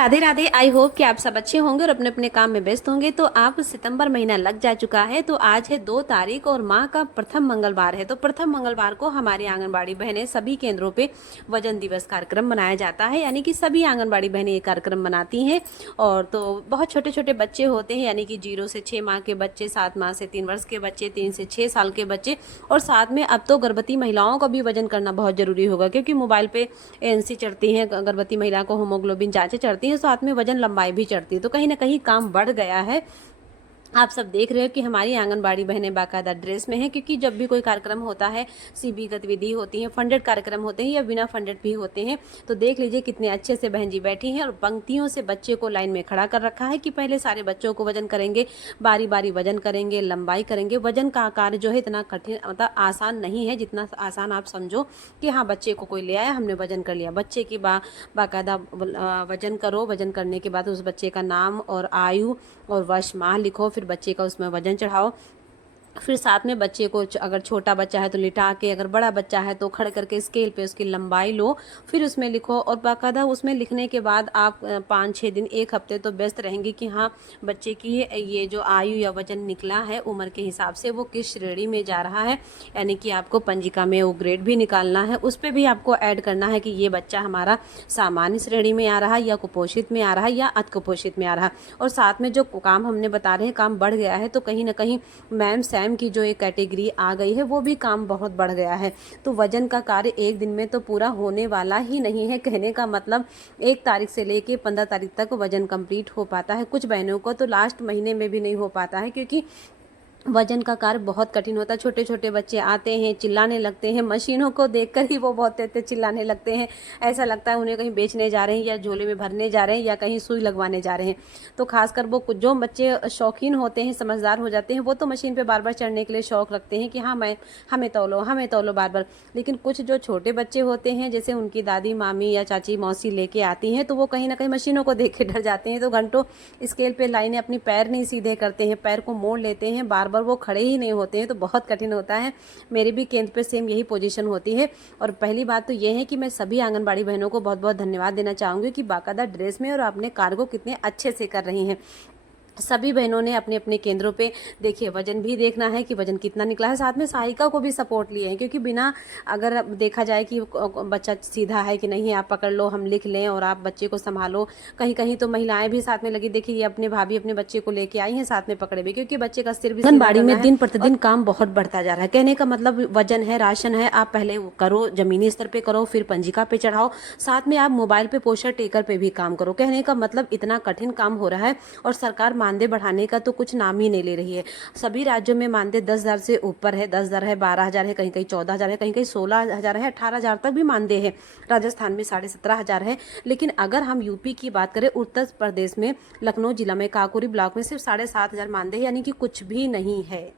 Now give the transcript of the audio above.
Radhe Radhe. I hope कि आप सब अच्छे होंगे और अपने अपने काम में व्यस्त होंगे। तो आप सितंबर महीना लग जा चुका है, तो आज है 2 तारीख और माह का प्रथम मंगलवार है। तो प्रथम मंगलवार को हमारी आंगनबाड़ी बहनें सभी केंद्रों पे वजन दिवस कार्यक्रम मनाया जाता है, यानी कि सभी आंगनबाड़ी बहनें ये कार्यक्रम मनाती हैं। और तो बहुत छोटे छोटे बच्चे होते हैं, यानी कि 0 से 6 माह के बच्चे, 7 माह से 3 वर्ष के बच्चे, 3 से 6 साल के बच्चे, और साथ में अब तो गर्भवती महिलाओं का भी वजन करना बहुत जरूरी होगा, क्योंकि मोबाइल पे एएनसी चढ़ती है, गर्भवती महिला को हीमोग्लोबिन जांचें चढ़ती हैं, साथ में वजन लंबाई भी चढ़ती है। तो कहीं ना कहीं काम बढ़ गया है। आप सब देख रहे हो कि हमारी आंगनबाड़ी बहनें बाकायदा ड्रेस में हैं, क्योंकि जब भी कोई कार्यक्रम होता है, सीबी गतिविधि होती है, फंडेड कार्यक्रम होते हैं या बिना फंडेड भी होते हैं, तो देख लीजिए कितने अच्छे से बहन जी बैठी हैं और पंक्तियों से बच्चे को लाइन में खड़ा कर रखा है कि पहले सारे बच्चों को वजन करेंगे, बारी बारी वजन करेंगे, लंबाई करेंगे। वजन का आकार जो है इतना कठिन, मतलब आसान नहीं है जितना आसान आप समझो कि हाँ बच्चे को कोई ले आया, हमने वजन कर लिया। बच्चे की बाकायदा वजन करो, वजन करने के बाद उस बच्चे का नाम और आयु और वर्ष माह लिखो, फिर बच्चे का उसमें वजन चढ़ाओ। फिर साथ में बच्चे को अगर छोटा बच्चा है तो लिटा के, अगर बड़ा बच्चा है तो खड़े करके स्केल पे उसकी लंबाई लो, फिर उसमें लिखो। और बाकायदा उसमें लिखने के बाद आप 5-6 दिन, 1 हफ्ते तो व्यस्त रहेंगे कि हाँ बच्चे की ये जो आयु या वजन निकला है उम्र के हिसाब से वो किस श्रेणी में जा रहा है, यानी कि आपको पंजिका में वो ग्रेड भी निकालना है। उस पर भी आपको ऐड करना है कि ये बच्चा हमारा सामान्य श्रेणी में आ रहा है या कुपोषित में आ रहा है या अति कुपोषित में आ रहा है। और साथ में जो काम हमने बता रहे हैं, काम बढ़ गया है, तो कहीं ना कहीं मैम सैम की जो एक कैटेगरी आ गई है वो भी काम बहुत बढ़ गया है। तो वजन का कार्य एक दिन में तो पूरा होने वाला ही नहीं है। कहने का मतलब 1 तारीख से लेके 15 तारीख तक वजन कंप्लीट हो पाता है। कुछ बहनों को तो लास्ट महीने में भी नहीं हो पाता है, क्योंकि वजन का कार्य बहुत कठिन होता है। छोटे छोटे बच्चे आते हैं, चिल्लाने लगते हैं, मशीनों को देखकर ही वो बहुत तेज चिल्लाने लगते हैं। ऐसा लगता है उन्हें कहीं बेचने जा रहे हैं या झोले में भरने जा रहे हैं या कहीं सुई लगवाने जा रहे हैं। तो खासकर वो जो बच्चे शौकीन होते हैं, समझदार हो जाते हैं, वो तो मशीन पे बार बार चढ़ने के लिए शौक रखते हैं कि हाँ हमें तौलो बार बार। लेकिन कुछ जो छोटे बच्चे होते हैं, जैसे उनकी दादी, मामी या चाची, मौसी लेके आती हैं, तो वो कहीं ना कहीं मशीनों को देख के डर जाते हैं। तो घंटों स्केल पे लाइनें, अपनी पैर नहीं सीधे करते हैं, पैर को मोड़ लेते हैं, बार बार वो खड़े ही नहीं होते हैं, तो बहुत कठिन होता है। मेरे भी केंद्र पे सेम यही पोजीशन होती है। और पहली बात तो ये है कि मैं सभी आंगनबाड़ी बहनों को बहुत बहुत धन्यवाद देना चाहूँगी कि बाकायदा ड्रेस में और अपने कार्य को कितने अच्छे से कर रही हैं। सभी बहनों ने अपने अपने केंद्रों पे देखिए वजन भी देखना है कि वजन कितना निकला है, साथ में सहायिका को भी सपोर्ट लिए हैं, क्योंकि बिना अगर देखा जाए कि बच्चा सीधा है कि नहीं, आप पकड़ लो, हम लिख लें और आप बच्चे को संभालो। कहीं कहीं तो महिलाएं भी साथ में लगी, देखिए ये अपने भाभी अपने बच्चे को लेके आई हैं साथ में पकड़े भी, क्योंकि बच्चे का सिर भी आंगनबाड़ी में दिन प्रतिदिन काम बहुत बढ़ता जा रहा है। कहने का मतलब वजन है, राशन है, आप पहले करो, जमीनी स्तर पे करो, फिर पंजिका पे चढ़ाओ, साथ में आप मोबाइल पे पोस्टर टेकर पे भी काम करो। कहने का मतलब इतना कठिन काम हो रहा है और सरकार मानदेय बढ़ाने का तो कुछ नाम ही नहीं ले रही है। सभी राज्यों में मानदेय 10,000 से ऊपर है, 10,000 है, 12,000 है, कहीं कहीं 14,000 है, कहीं कहीं 16,000 है, 18,000 तक भी मानदेय है। राजस्थान में 17,500 है। लेकिन अगर हम यूपी की बात करें, उत्तर प्रदेश में लखनऊ जिला में काकोरी ब्लॉक में सिर्फ 7,500 मानदेय है, यानी कि कुछ भी नहीं है।